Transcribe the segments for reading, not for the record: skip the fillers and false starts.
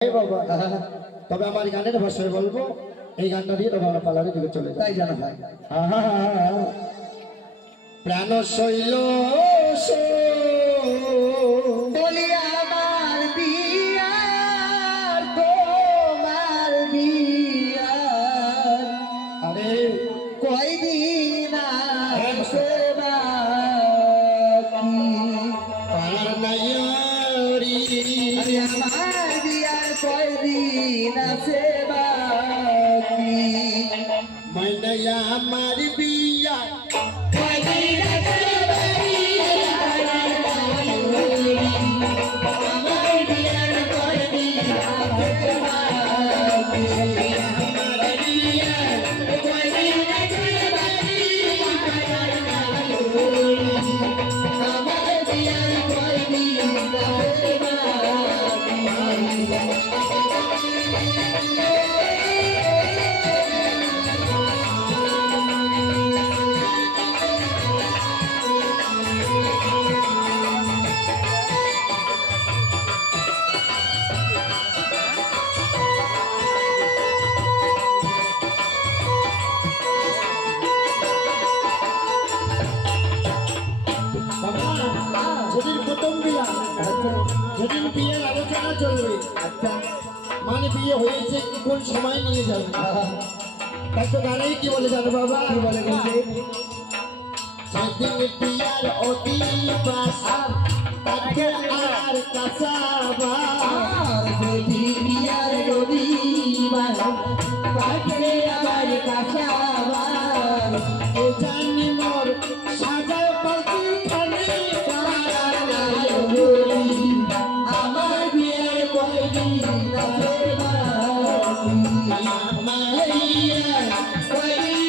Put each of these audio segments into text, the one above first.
বাবা তবে আমার গানের ভাষায় বলবো এই গানটা দিয়ে তবে আমরা পালারের দিকে চলে যাই। তাই জানা হয় প্রাণ শৈল বলি আমার বিয়ার তোমার বিয়ার আরে কয়দিন আসে বাকি পার নাইরি আমার বিয়ার কয়দিন আসে বাকি মানে আমার বিয়া কয়দিন আসে যেদিন প্রথম বিয়া যেদিন বিয়ের আলোচনা চলবে মানে বিয়ে হয়েছে কোন সময় নিয়ে যাবে তাই তো গানেই কি বলে জানো বাবা কি বলে যেদিন বিয়ার অতিবাস তাকে আর কাঁচাবা যেদিন বিয়ার অতিবাস তাকে আর কাঁচাবা ও জানি মোর সাজায় পাতি আমার বিয়ের কয়দিন আছে আমার বিয়ের কয়দিন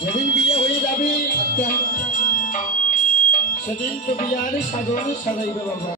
যেদিন বিয়ে হয়ে যাবে সেদিন তো বিয়ারে সাজাইবে বাবা।